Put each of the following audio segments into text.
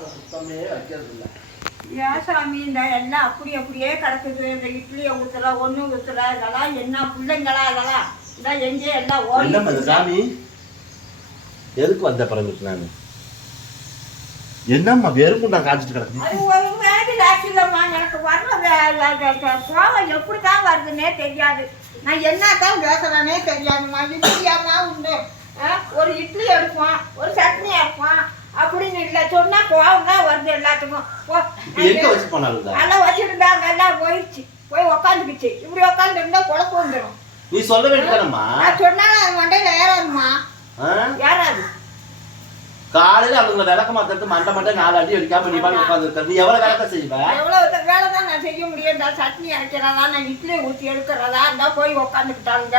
வாசனை சுத்தமே வைக்கிறது இல்லை ஏன் சாமி இந்த எல்லாம் அப்படி அப்படியே கிடக்குது இந்த இட்லியை ஊற்றல ஒன்று ஊற்றல இதெல்லாம் என்ன பிள்ளைங்களா இதெல்லாம்? இந்த எங்கே எல்லாம் ஓடி சாமி? எதுக்கு வந்த பிறகு நான் என்னம்மா வெறும் நான் காய்ச்சிட்டு கிடக்கு அது ஒரு வேலையில் ஆச்சுலம்மா எனக்கு வர்ற கோவம் எப்படி தான் வருதுன்னே தெரியாது. நான் என்ன தான் பேசுறேனே தெரியாதும்மா இட்லியாம்மா உண்டு. ஒரு இட்லி எடுப்போம் ஒரு சட்னி எடுப்போம் அப்படின்னு இல்லை. சொன்னா கோவம் தான் வருது எல்லாத்துக்கும். எல்லாம் வச்சிருந்தாங்க எல்லாம் போயிடுச்சு. போய் உக்காந்துக்குச்சு. இப்படி உக்காந்துருந்தா குழப்பம் வந்துடும் நீ சொல்ல வேண்டியதானம்மா? நான் சொன்னாலும் அது மண்டையில ஏறாதும்மா. ஏறாது. காலையில அவங்க விளக்க மாத்திரத்து மண்டை மண்டை நாலு அடி அடிக்காம நீ பாட்டு உட்காந்து நீ எவ்வளவு விளக்க செய்வ? எவ்வளவு வேலை தான் நான் செய்ய முடியும். இந்த சட்னி அரைக்கிறதா நான் இட்லி ஊற்றி எடுக்கிறதா இருந்தால் போய் உக்காந்துக்கிட்டாங்க.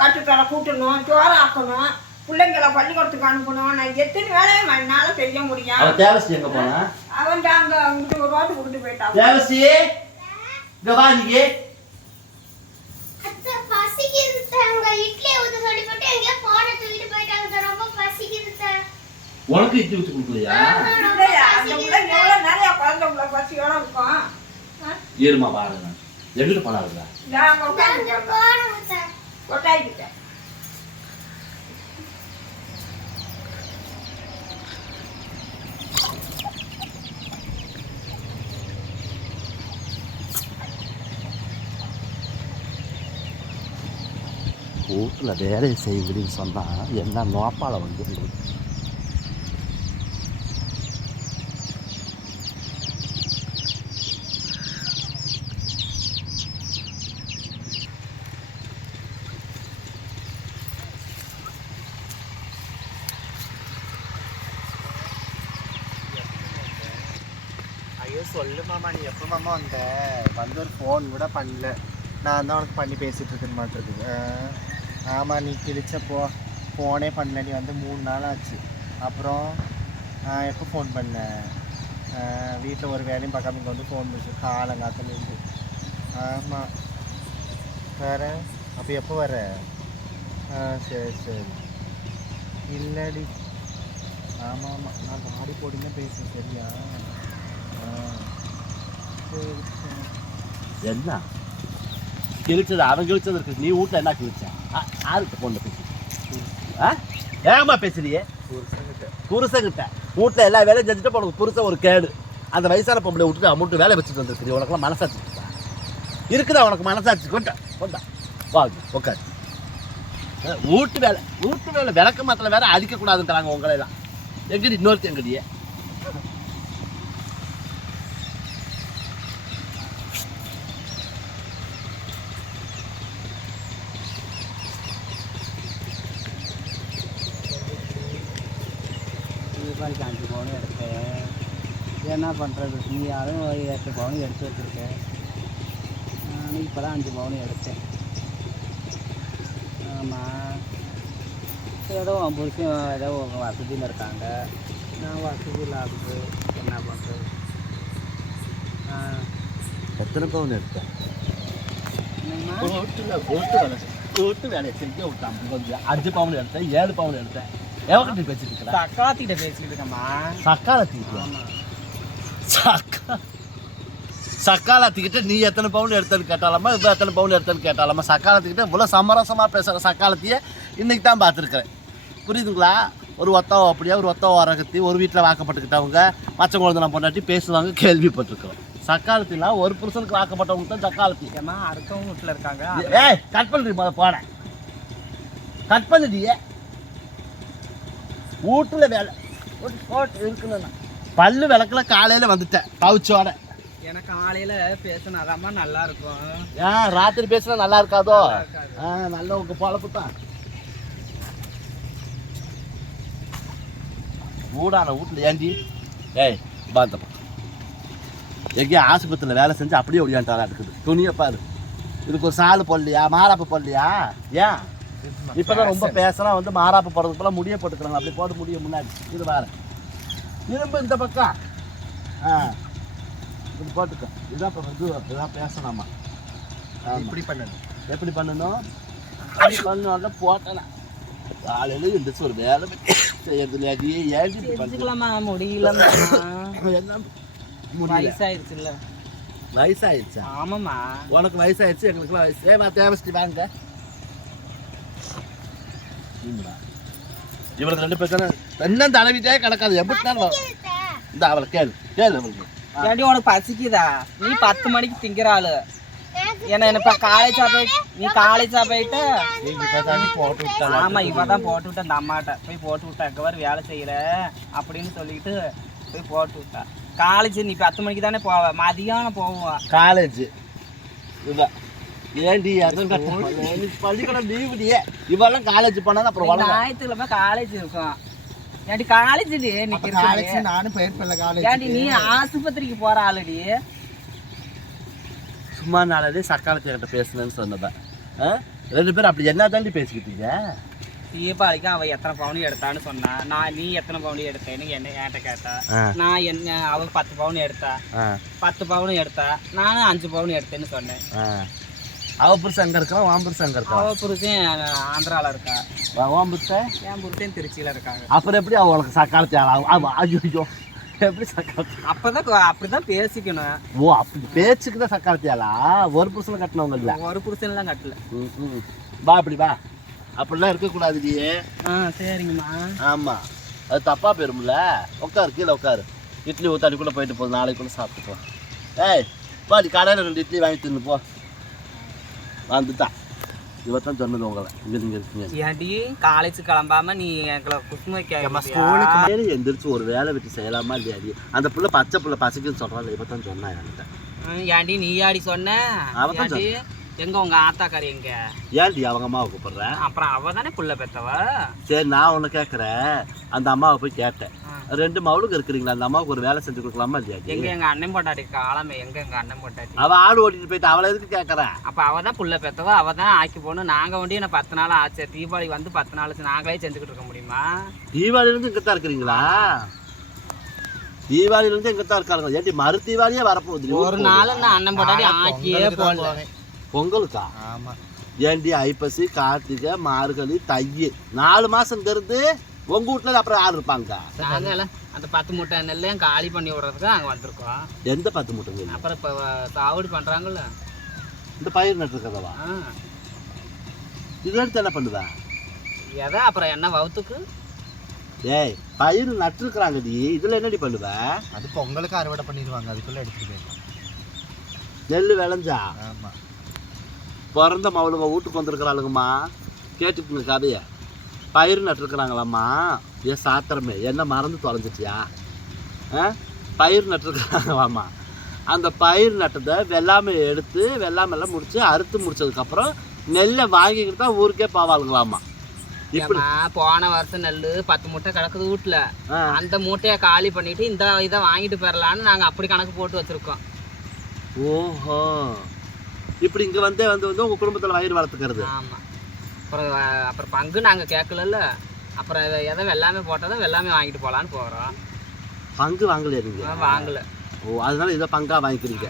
கட்டுத்தரை கூட்டணும் சோறு ஆக்கணும் பிள்ளைங்களை பள்ளிக்கூடத்துக்கு அனுப்பணும். நான் எத்தனை வேலையை என்னால் செய்ய முடியும்? அவன் தேவசி எங்க போனா? அவன் அங்கே அங்கிட்டு ரோட்டு கொண்டு போயிட்டான். தேவசி இங்க வா நீ. அத்தை, பசிக்குது சார். உங்க இட்லியை ஊத்த சொல்லி போட்டு எங்கேயோ phone அ தூக்கிட்டு போயிட்டாங்க சார். ரொம்ப பசிக்குது சார். உனக்கு இட்லி ஊத்தி கொடுக்கலையா? நிறைய குழந்தை பிள்ளை பசியோட இருக்கும் ஏறுமா பாருங்க. எங்கிட்டு போனாருங்க? நாங்கள் இந்த வீட்டில் வேலையை செய்யுங்கன்னு சொன்னால் என்ன நோப்பால் வந்து ஐயோ சொல்லு மாமா நீ எப்போ மாமா வந்த? வந்து ஒரு ஃபோன் கூட பண்ணல. நான் தான் உனக்கு பண்ணி பேசிட்டு இருக்கேன் மாட்டிருக்கு. ஆமாம் நீ கிழிச்சப்போ ஃபோனே பண்ணல நீ வந்து மூணு நாள் ஆச்சு. அப்புறம் எப்போ ஃபோன் பண்ண வீட்டில் ஒரு வேலையும் பார்க்காம இங்கே வந்து ஃபோன் பேசு காலங்காத்துலேருந்து ஆமாம் வேறு? அப்போ எப்போ வர? ஆ சரி சரி. இல்லடி. ஆமாம் ஆமாம் நான் காடி போடுங்க பேசுகிறேன் சரியா? ஆ சரி சரி. என்ன? கிழிச்சது அவன் கிழிச்சது இருக்கு. நீ வீட்டில் என்ன கிழிச்ச? யாருக்கு பொண்ணு பேசி ஆ? ஏமா பேசுறியே? புருஷன்கிட்ட புருஷங்கிட்ட வீட்டில் எல்லா வேலையும் செஞ்சுட்டு உனக்கு புருஷன் ஒரு கேடு. அந்த வயசான பொம்பளை விட்டுட்டு அமௌண்ட்டு வேலை வச்சுட்டு வந்துருக்கு உனக்குலாம் மனசாட்சி இருக்குதா உனக்கு மனசாட்சி? கொண்டா கொண்டா. வா உட்காரு வீட்டு வேலை வீட்டு வேலை விளக்க மாத்திர வேற அடிக்கக்கூடாதுன்றாங்க உங்களெல்லாம். எங்கடி இன்னொருத்தி தீபாவளிக்கு அஞ்சு பவுன் எடுத்தேன். என்ன பண்ணுறது நீயாலும் ஒரு எட்டு பவுன் எடுத்து வச்சுருக்கேன் நானும் இப்போ தான் அஞ்சு பவுன் எடுத்தேன். ஆமாம் ஏதோ புருஷன் ஏதோ வசதியில் இருக்காங்க. நான் வசதி இல்லாதது என்ன பண்ணுறது ஆ. எத்தனை பவுன் எடுத்தேன்? வீட்டுல வீட்டு வேலை வீட்டு வேலையை செஞ்சு விட்டான் கொஞ்சம் அஞ்சு பவுன் எடுத்தேன் ஏழு பவுன் எடுத்தேன். எவக்கிட்ட பேசிட்டு இருக்கிற தக்காத்திட்ட பேசிக்கிட்டு இருக்கேம்மா சக்காலத்தி ஆமாம் சக்கா சக்காலத்துக்கிட்ட நீ எத்தனை பவுன் எடுத்தேன்னு கேட்டாலாமா இப்போ எத்தனை பவுன் எடுத்தேன்னு கேட்டாலாமா சக்காலத்துக்கிட்ட இவ்வளோ சமரசமாக பேசுகிற சக்காலத்தையே இன்னைக்கு தான் பார்த்துருக்குறேன் புரியுதுங்களா ஒரு ஒத்தம் அப்படியே ஒரு ஒத்தம் வரகத்தி ஒரு வீட்டில் வாக்கப்பட்டுக்கிட்டவங்க மச்ச குழந்தை பொண்டாட்டி பேசுவாங்க கேள்விப்பட்டிருக்கிறோம் சக்காலத்திலாம் ஒரு புருஷனுக்கு வாக்கப்பட்டவங்க தான் சக்காலத்தி ஏம்மா அடுத்தவங்க வீட்டில் இருக்காங்க ஏய் கட் பண்ணுறீ முத போனேன் கட் பண்ணுடியே வீட்டுல வேலை ஒரு இருக்குன்னு பல்லு விளக்குல காலையில வந்துட்டேன் பவுச்சோட. எனக்கு காலையில் பேசினாதாம்மா நல்லா இருக்கும் ஏன் ராத்திரி பேசினா நல்லா இருக்காதோ. ஆ நல்ல உங்க பொழப்பு தான். ஊடான வீட்டுல ஏண்டி? ஏய் பாத்தப்பா எங்கேயோ ஆஸ்பத்திரியில் வேலை செஞ்சு அப்படியே ஒடியாண்டாரா இருக்குது. துணியை பாரு. இதுக்கு ஒரு சாலு போடலையா மாறாப்பு போடலையா? ஏன்? இப்பதான் ரொம்ப பேசுனா வந்து மாறாப்பு போடுறதுக்கு போல முடிய போட்டுக்கிறாங்க. அப்படி போட்டு முடிய முன்னாடி. இது வேற. திரும்ப இந்த பக்கம். ஆ. இது போட்டுக்க. இதுதான் இப்போ வந்து அப்படிதான் பேசலாமா? இப்படி பண்ணணும். எப்படி பண்ணணும்? அப்படி பண்ணணும் போட்டேன் காலையில் எந்திரிச்சு ஒரு வேலை செய்யறது இல்லையா ஏன் தெரிஞ்சுக்கலாமா? முடியலம்மா. என்ன? முடியல. வயசாயிருச்சுல்ல வயசாயிடுச்சா? ஆமாம்மா. உனக்கு வயசாயிடுச்சு எங்களுக்குலாம் வயசு. ஏமா தேவஸ்டி வாங்க? இவளுக்கு ரெண்டு பேர் தானே இன்னும் தடவிட்டே கிடக்காது எப்படி நாள் இந்த அவளை கேளு. கேளு அவளுக்கு. ஏன்டி உனக்கு பசிக்குதா? நீ பத்து மணிக்கு திங்கிற ஆளு ஏன்னா என்ன இப்ப காலேஜா போயிட்டு நீ காலேஜா போயிட்டு இப்பதான் போட்டு விட்டாங்க ஆமா இப்பதான் போட்டு விட்டேன். அந்த அம்மாட்ட போய் போட்டு விட்டா. வர வேலை செய்யற அப்படின்னு சொல்லிட்டு போய் போட்டு விட்டா. காலேஜ் நீ பத்து மணிக்கு தானே போவ? மதியானம் போவோம். காலேஜ். இதுதான். ஏன்டி அதுவும் கட்ட பள்ளிக்கூடம் லீவுடியே இவெல்லாம் காலேஜ் போனா அப்புறம் வளரும் ஞாயிற்றுக்கிழமை காலேஜ் இருக்கும். ஏன்டி காலேஜ் நீ காலேஜ் நானும் போயிருப்பேன் காலேஜ் ஏன்டி நீ ஆஸ்பத்திரிக்கு போற ஆளுடி. சும்மா நாளே சக்காலத்தை கிட்ட பேசுனேன்னு சொன்னதான் ஆ? ரெண்டு பேரும் அப்படி என்ன தாண்டி பேசிக்கிட்டீங்க தீபாவளிக்கு அவ எத்தனை பவுன் எடுத்தான்னு சொன்னா நான் நீ எத்தனை பவுன் எடுத்தேன்னு என்ன என்கிட்ட கேட்டா. நான் என்ன அவ பத்து பவுன் எடுத்தா பத்து பவுன் எடுத்தா நானும் அஞ்சு பவுன் எடுத்தேன்னு சொன்னேன். அவ புருஷன் அங்க இருக்கான் வான் புருஷன் அங்க இருக்கான் அவ புருஷன் ஆந்திரால இருக்கா. வான் புருஷன் என் புருஷன் திருச்சியில இருக்காங்க. அப்புறம் எப்படி அவ உனக்கு சக்காலத்தை ஆளாகும் ஆமா ஐயோ எப்படி சக்காலத்தை அப்பதான் அப்படிதான் பேசிக்கணும். ஓ அப்படி பேச்சுக்கு தான் சக்காலத்தியாளா ஒரு புருஷனை கட்டினவங்க இல்ல ஒரு புருஷன் எல்லாம் கட்டல. ம். வா அப்படி வா. அப்படிலாம் இருக்கக்கூடாதுடியே ஆ சரிங்கம்மா. ஆமா. அது தப்பா போயிரும்ல. உட்காரு கீழே உட்காரு இட்லி ஊத்தாடி கூட போயிட்டு போகுது நாளைக்கு கூட சாப்பிட்டு போ ஏய் போ நீ கடையில் ரெண்டு இட்லி வாங்கி தின்னு போ. வந்துட்டா. இவத்தான் சொன்னது உங்களை. இங்க நீங்க இருக்கீங்க ஏன்டி காலேஜ் கிளம்பாம நீ எங்களை குசுமை ஸ்கூலுக்கு மேலே எந்திரிச்சு ஒரு வேலை வெட்டி செய்யலாமா இல்லையாடி அந்த புள்ள பச்சை புள்ள பசிக்குன்னு சொல்றாள் இவத்தான் சொன்னா என்கிட்ட. ஏன்டி நீ ஆடி சொன்ன ஏன்டி எங்க உங்க ஆத்தாக்காரி எங்க? ஏன்டி அவங்க அம்மாவை கூப்பிடுறேன் அப்புறம் அவ தானே புள்ள பெத்தவ? சரி நான் ஒன்று கேட்குறேன் அந்த அம்மாவை போய் கேட்டேன். ரெண்டு மவுளுக்கு இருக்கிறீங்களா? அந்த அம்மாவுக்கு ஒரு வேலை செஞ்சு கொடுக்கலாமா இல்லையாடி எங்க எங்க அண்ணன் பொண்டாட்டி காலமே எங்க எங்க அண்ணன் பொண்டாட்டி? அவ ஆடு ஓட்டிட்டு போயிட்டு அவளை எதுக்கு கேட்குறேன் அப்ப அவ தான் புள்ள பெத்தவ அவ தான் ஆக்கி போகணும் நாங்க வண்டி என்ன பத்து நாள் ஆச்சு? தீபாவளி வந்து பத்து நாள் ஆச்சு. நாங்களே செஞ்சுக்கிட்டு இருக்க முடியுமா? தீபாவளியிலேருந்து இங்கே தான் இருக்கிறீங்களா? தீபாவளியிலேருந்து இங்கே தான் இருக்காங்க ஏன்டி மறு தீபாவளியே வரப்போகுது? ஒரு நாள் நான் அண்ணன் பொண்டாட்டி ஆக்கியே போடல பொங்கலுக்கா? ஆமா. ஏன்டி ஐப்பசி கார்த்திகை மார்கழி தை நாலு மாசம் இருந்து உங்க வீட்டுல அப்புறம் யார் இருப்பாங்க? நாங்க எல்லாம் அந்த பத்து மூட்டை நெல்லையும் காலி பண்ணி விடுறதுக்கு நாங்க வந்திருக்கோம். எந்த பத்து மூட்டைங்க அப்புறம் இப்ப சாவடி பண்றாங்கல்ல. இந்த பயிர் நட்டுருக்கதவா ஆ. இது எடுத்து என்ன பண்ணுவ எதை? அப்புறம் என்ன வவுத்துக்கு? ஏய் பயிர் நட்டுருக்குறாங்கடி. இதுல என்னடி பண்ணுவ? அது பொங்கலுக்கு அறுவடை பண்ணிடுவாங்க. அதுக்குள்ள எடுத்துட்டு போயிடலாம். நெல் விளைஞ்சா? ஆமா. பிறந்த மவளுங்க வீட்டுக்கு வந்திருக்கிறாளுங்கம்மா. கேட்டுக்குங்க கதைய. பயிர் நட்டுருக்குறாங்களாம்மா. ஏன் சாத்திரமே. என்ன மறந்து தொலைஞ்சிட்டியா? ஆ? பயிர் நட்டுருக்குறாங்களாம்மா. அந்த பயிர் நட்டதை வெள்ளாமை எடுத்து வெள்ளாமெல்லாம் முடிச்சு அறுத்து முடிச்சதுக்கப்புறம் நெல்லை வாங்கிக்கிட்டு தான் ஊருக்கே போவாளுங்களாம்மா. இப்படி போன வருஷம் நெல் பத்து மூட்டை கிடக்குது வீட்டுல அந்த மூட்டையை காலி பண்ணிட்டு இந்த இதை வாங்கிட்டு போயிடலான்னு நாங்க அப்படி கணக்கு போட்டு வச்சிருக்கோம். ஓஹோ. இப்படி இங்கே வந்தே வந்து வந்து உங்கள் குடும்பத்தில் வயிறு வளர்த்துக்கிறது. அப்புறம் அப்புறம் பங்கு நாங்க கேட்கலல்ல. அப்புறம் எதை- எதை வெள்ளாமே போட்டதை வெள்ளாமே வாங்கிட்டு போலான்னு போறோம். பங்கு வாங்கலையா நீங்கள் வாங்கல. ஓ அதனால இதை பங்காக வாங்கிக்கிறீங்க.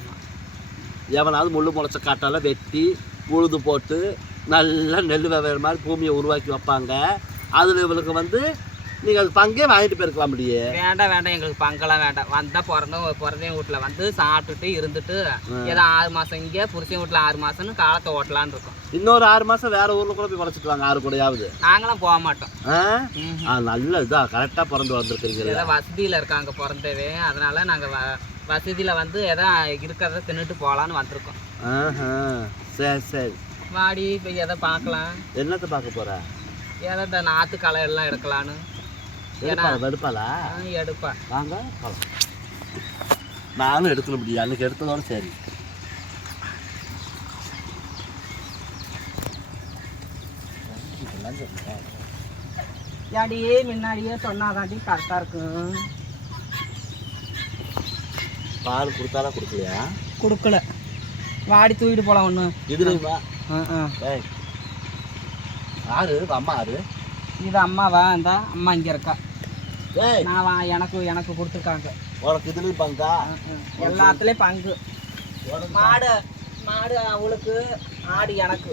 எவனாவது முள்ளு முளைச்ச காட்டால வெட்டி உழுது போட்டு நல்லா நெல் வெவ்வேறு மாதிரி பூமியை உருவாக்கி வைப்பாங்க. அதில் இவளுக்கு வந்து நீங்கள் அது பங்கே வாங்கிட்டு போயிருக்கலாம் முடியே வேண்டாம் வேண்டாம். எங்களுக்கு பங்கெல்லாம் வேண்டாம். வந்தா பிறந்தோம் பிறந்தையும் வீட்டுல வந்து சாப்பிட்டுட்டு இருந்துட்டு ஏதோ ஆறு மாசம் இங்க புருஷன் வீட்டுல ஆறு மாசம்னு காலத்தை ஓட்டலான்னு இருக்கோம். இன்னொரு ஆறு மாதம் வேற ஊரில் கூட போய் வாங்க ஆறு கூடயாவது. நாங்களாம் போக மாட்டோம். நல்ல இதா கரெக்டாக பிறந்து வந்திருக்கிறீங்களா ஏதோ வசதியில இருக்காங்க பிறந்தவே. அதனால நாங்க வசதியில வந்து எதோ இருக்கிறத தின்னுட்டு போலான்னு வந்திருக்கோம். சரி சரி. வாடி இப்போ எதை பார்க்கலாம். என்னத்தை பார்க்க போற? ஏதோ இந்த நாத்து களை எல்லாம் எடுக்கலான்னு ஆ, எடுப்பா. வாங்க போலாம். நானும் எடுக்கல முடியும் அன்னைக்கு எடுத்ததோட சரி. ஏடியே முன்னாடியே சொன்னாதாண்டி கரெக்டாக இருக்கும் பால் கொடுத்தாலும் கொடுக்கலையா? கொடுக்கல. வாடி தூக்கிட்டு போகலாம் ஒன்று ஏய் ஆறு அம்மா ஆறு. இது அம்மாவா? இந்த அம்மா இங்கே இருக்கா. நான் எனக்கு எனக்கு கொடுத்துருக்காங்க. உனக்கு இதுலையும் பங்கா? எல்லாத்துலேயும் பங்கு. மாடு மாடு அவளுக்கு ஆடு எனக்கு.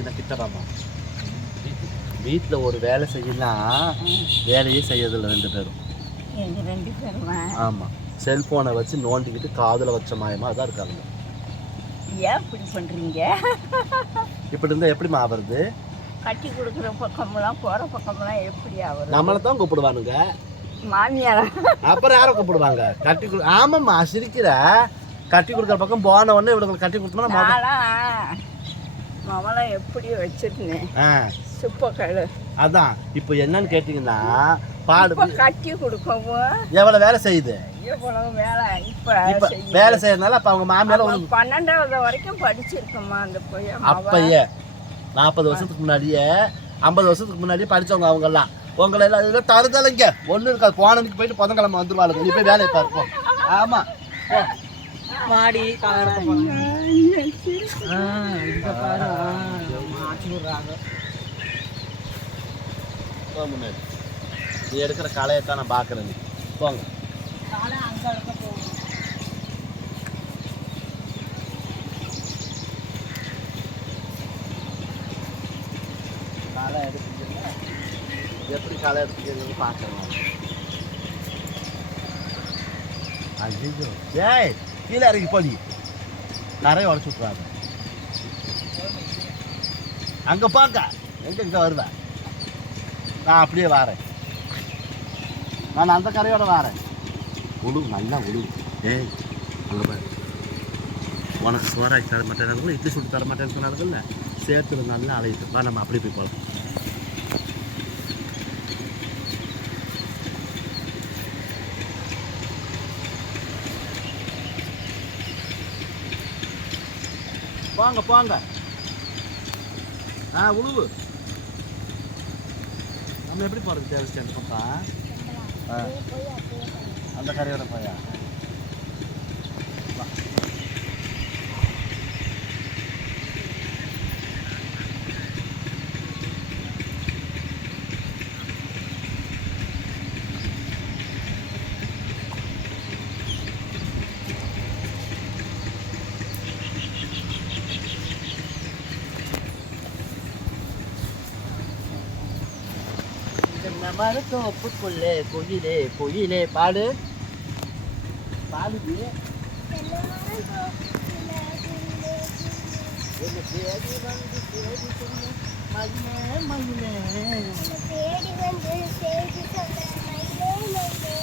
இந்த கிட்ட பாப்பா வீட்டில் ஒரு வேலை செய்யலாம் வேலையே செய்யறதில்ல ரெண்டு பேரும். ரெண்டு பேருமா? ஆமாம் செல்ஃபோனை வச்சு நோண்டிக்கிட்டு காதில் வச்ச மாயமாக தான் இருக்காங்க. ஏன் இப்படி பண்றீங்க? இப்படி இருந்தால் எப்படிம்மா ஆவறது? கட்டி கொடுக்குற பக்கமெல்லாம் போற பக்கமெல்லாம் எப்படி ஆகுது நம்மளை தான் கூப்பிடுவானுங்க. மாமியாரா? அப்புறம் யாரை கூப்பிடுவாங்க? கட்டி கொடு ஆமாம்மா சிரிக்கிற. கட்டி கொடுக்குற பக்கம் போன உடனே இவங்களுக்கு கட்டி கொடுத்தோம்னா மமளை எப்படி வச்சிருந்தேன்? ஆ. சுப்பக்கல் அதான் இப்போ என்னன்னு கேட்டிங்கன்னா பாடு கட்டி கொடுக்கவும் எவ்வளோ வேலை செய்யுது? வேலை செய்யறதுனால அப்போ அவங்க மாமியார் பன்னெண்டாவது வரைக்கும் படிச்சிருக்கம்மா அந்த பொய்ய அப்பயே. நாற்பது வருஷத்துக்கு முன்னாடியே ஐம்பது வருஷத்துக்கு முன்னாடியே படிச்சவங்க அவங்கெல்லாம். உங்களை எல்லாம் இதெல்லாம் தருதலைங்க ஒன்றும் இருக்காது. போனதுக்கு போயிட்டு புதன்கிழமை வந்துருவாளுங்க. நீ போய் வேலையை பார்ப்போம் ஆமாம் மாடி நீ எடுக்கிற கலையை தான் நான் பார்க்குறேன். போங்க காலை அங்கே எடுக்க போகணும் களை எடுத்துக்கீங்க எப்படி களை எடுத்துக்கீங்கன்னு பார்க்குறேன் ஐயோ ஏய் கீழே இறங்கி போடி நிறைய உடச்சு விட்றாங்க அங்கே பார்க்க எங்கே இங்கே வருவேன் நான் அப்படியே வரேன் நான் அந்த கரையோட வரேன் உழு நல்லா உழுவு ஏய் அங்கே பாரு உனக்கு சோறாக்கி தர மாட்டேன் இட்லி சுட்டு தர மாட்டேன்னு சொன்னார்கள் சேர்த்துல நல்லா அழைத்து வா நம்ம அப்படி போய் போகலாம் போங்க போங்க. ஆ உழுவு. நம்ம எப்படி போகிறது தேவை ஸ்டாண்ட் பக்கம் அந்த கரையோட போயா? மருத்துவப்புக்குள்ளே குயிலே குயிலே பாடு பாடுது தேடி வந்து தேடி சொன்ன மயிலே மயிலே. தேடி வந்து மயிலே மயிலே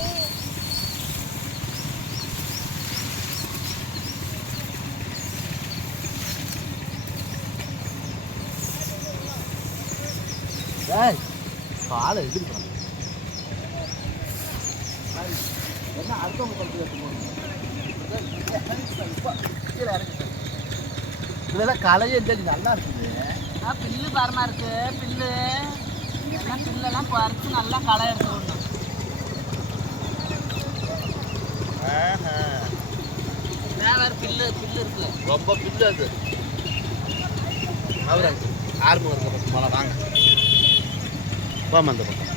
காலை எதிர் பண்ணு என்ன அடுத்தவங்க போகணும் இதெல்லாம் கலையே தெரிஞ்சு நல்லா இருக்குது. பில்லு பாரமா இருக்கு பில்லு. எல்லாம் பில்லெல்லாம் பறித்து நல்லா களை எடுத்து விடணும் வேற பில்லு பில்லு இருக்கு ரொம்ப பில்லு அது. அவர் ஆர்மம் இருக்க பக்கம் வாங்க. போமா அந்த பக்கம்.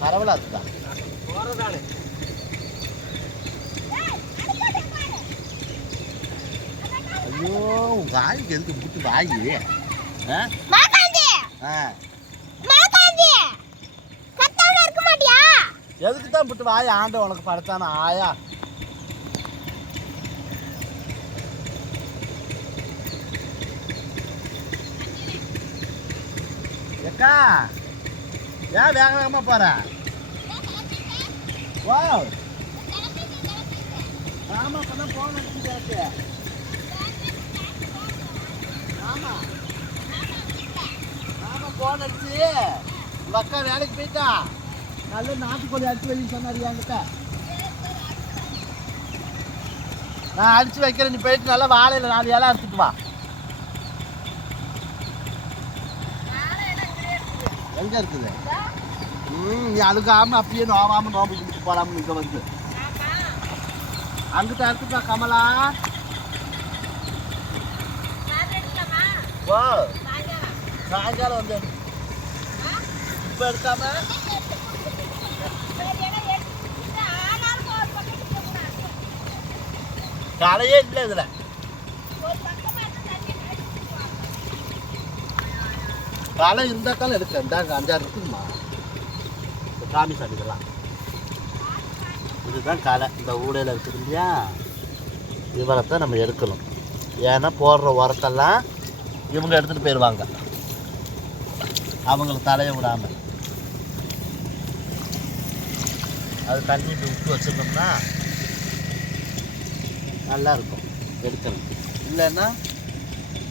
பரவலா இருக்குதா போகிறதானே ஐயோ உன் வாய்க்கு எதுக்கு முட்டு வாயி? எதுக்கு தான் புட்டு வாய் ஆண்ட உனக்கு படுத்தான ஆயா. எக்கா ஏன் வேக வேகமா போற? வா ஆமா இப்பதான் போன் அடிச்சுட்டு ஆமா. ஆமா போன் அடிச்சு உங்க அக்கா வேலைக்கு போயிட்டா? நல்ல நாட்டுக்கோழி அடிச்சு வைக்க சொன்னாரு என்கிட்ட. நான் அடிச்சு வைக்கிறேன் நீ போயிட்டு நல்லா வாழையில நாலு இலை அறுத்துட்டு வா. எங்க இருக்குது? ம் நீ அழுகாம அப்படியே நோவாம நோம்பு குடிச்சு போடாம இங்க வந்து. அங்கிட்ட அறுத்துட்டா கமலா. வா. சாயங்காலம் வந்து இப்போ இப்ப எடுக்காம? கலையே இல்லை இதுல. களை இருந்தாக்கால எடுக்க இந்தாங்க அஞ்சாறு இருக்குமா இந்த காமி சாமி இதெல்லாம். இதுதான் களை இந்த ஊடையில் இருக்குது இல்லையா? தான் நம்ம எடுக்கணும். ஏன்னா போடுற உரத்தெல்லாம் இவங்க எடுத்துகிட்டு போயிடுவாங்க அவங்களுக்கு தலையை விடாமல் அது தண்ணி இப்படி விட்டு வச்சிருந்தோம்னா நல்லாயிருக்கும். எடுக்கிறதுக்கு இல்லைன்னா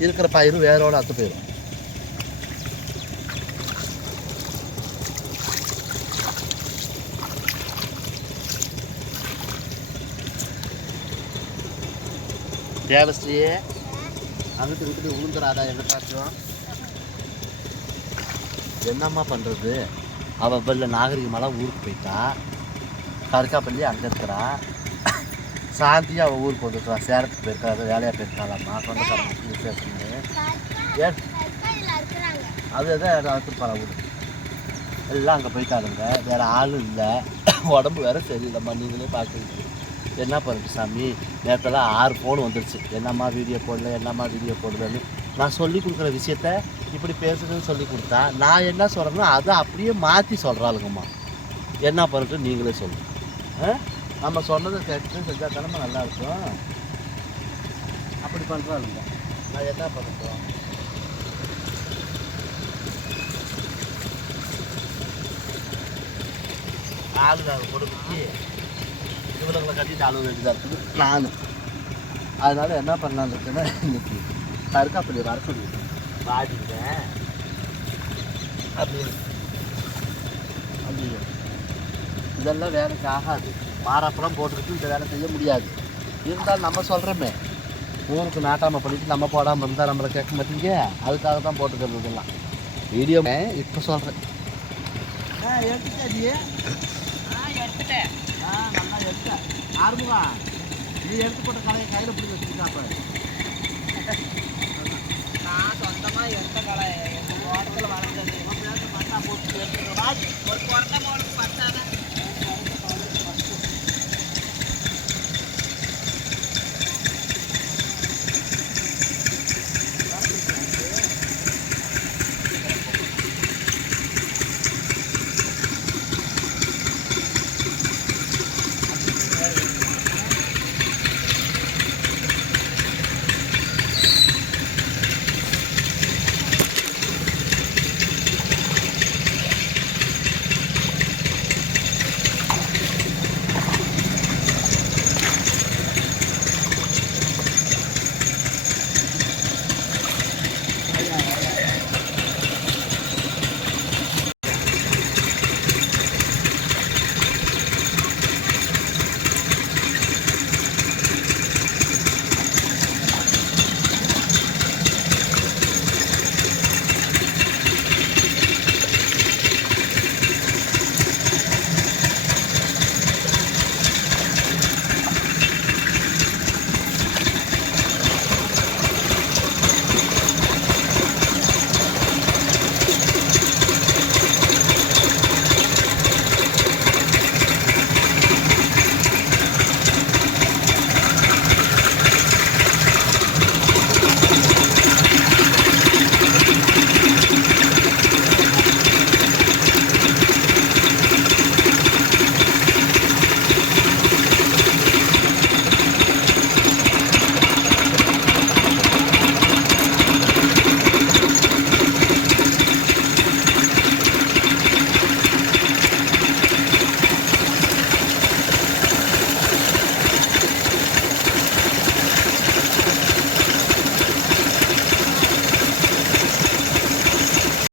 இருக்கிற பயிர் வேரோடு அத்து போயிடும். தேவஸ்ரீயே அங்கிட்டு விட்டுட்டு விழுந்துடாதா எங்கிட்டாச்சும் என்னம்மா பண்ணுறது அவள் வெளில நாகரிகமெல்லாம் ஊருக்கு போயிட்டா. கருக்காப்பள்ளி அங்கே இருக்கிறா. சாந்தி அவள் ஊருக்கு வந்துருக்கா சேலத்துக்கு போயிருக்கா அது வேலையாக போயிருக்காளாம்மா. சொந்தக்காரங்க விசேஷம்னு ஏன்? அது எதாவது எடுத்துருப்பாளா ஊருக்கு எல்லாம் அங்கே போயிட்டாருங்க வேறு ஆளும் இல்லை. உடம்பு வேற சரியில்லைம்மா. நீங்களே பார்க்குறீங்க என்ன பண்ணுறது சாமி? நேரத்தெல்லாம் ஆறு ஃபோன் வந்துருச்சு. என்னம்மா வீடியோ போடல? என்னம்மா வீடியோ போடலன்னு நான் சொல்லி கொடுக்குற விஷயத்த இப்படி பேசுறதுன்னு சொல்லி கொடுத்தா நான் என்ன சொல்கிறேனோ அதை அப்படியே மாற்றி சொல்கிறாளுங்கம்மா என்ன பண்ணுறது நீங்களே சொல்லுங்க. ஆ? நம்ம சொன்னதை கேட்டு செஞ்சால் தானே நல்லாயிருக்கும் அப்படி பண்ணுறாளுங்க நான் என்ன பண்ணுறோம் ஆளு நான் கொடுத்து கட்டிட்டு அழுவ வேண்டியதாக இருக்குது. நான் அதனால என்ன பண்ணலான்னு இருக்குன்னா இன்னைக்கு கருக்கா அப்படி வர சொல்லி வாடிங்க. அப்படின்னு ஐயோ இதெல்லாம் வேலைக்கு ஆகாது. மாறாப்பழம் போட்டுக்கிட்டு இந்த வேலை செய்ய முடியாது. இருந்தாலும் நம்ம சொல்கிறோமே ஊருக்கு நாட்டாமல் பண்ணிட்டு நம்ம போடாமல் இருந்தால் நம்மளை கேட்க மாட்டீங்க. அதுக்காக தான் போட்டுக்கிறது இதெல்லாம். வீடியோ இப்போ சொல்கிறேன் ஆ எடுத்துட்டே எடுத்துட்டேன் ஆ நல்லா எடுத்த ஆறுமுகா நீ எடுத்து போட்ட கலையை கையில் பிடிச்சி வச்சுருக்காப்ப நான் சொந்தமாக எடுத்த கலை. வளர்ந்தது. பார்த்தா போட்டு எடுத்துட்டு வா. ஒரு குறைந்த மோளுக்கு